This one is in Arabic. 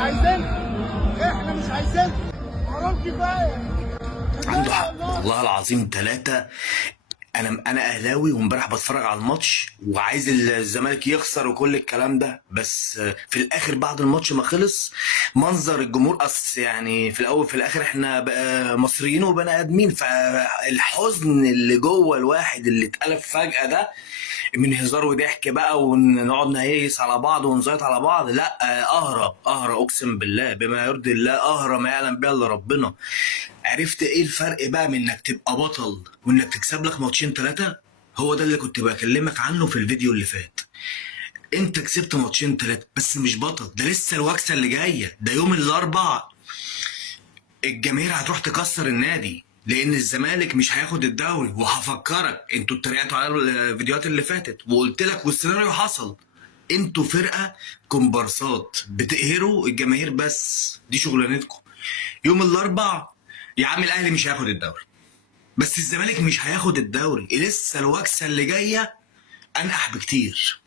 عايزين، احنا مش عايزين. حرام كفايه. عنده حق والله العظيم ثلاثة. انا اهلاوي وامبارح بتفرج على الماتش وعايز الزمالك يخسر وكل الكلام ده، بس في الاخر بعد الماتش ما خلص منظر الجمهور يعني في الاول في الاخر احنا بقى مصريين وبني ادمين، فالحزن اللي جوه الواحد اللي اتقلب فجأة ده من هزار وضحك بقى ونقعد نهيس على بعض ونزيط على بعض. لا قهرة اقسم بالله بما يرضي الله، قهرة ما يعلم بها الا ربنا. عرفت ايه الفرق بقى من انك تبقى بطل وانك تكسب لك ماتشين ثلاثة؟ هو ده اللي كنت بكلمك عنه في الفيديو اللي فات. انت كسبت ماتشين ثلاثة بس مش بطل، ده لسه الوكسة اللي جاية، ده يوم الاربع الجماهير هتروح تكسر النادي لان الزمالك مش هياخد الدوري. وهفكرك انتوا اتريقتوا على الفيديوهات اللي فاتت وقلت لك والسيناريو حصل. انتوا فرقة كومبارسات بتقهروا الجماهير، بس دي شغلانتكم. يوم الاربع يا عم الاهلي مش هياخد الدوري بس الزمالك مش هياخد الدوري، لسه الوكسه اللي جايه انقح بكتير.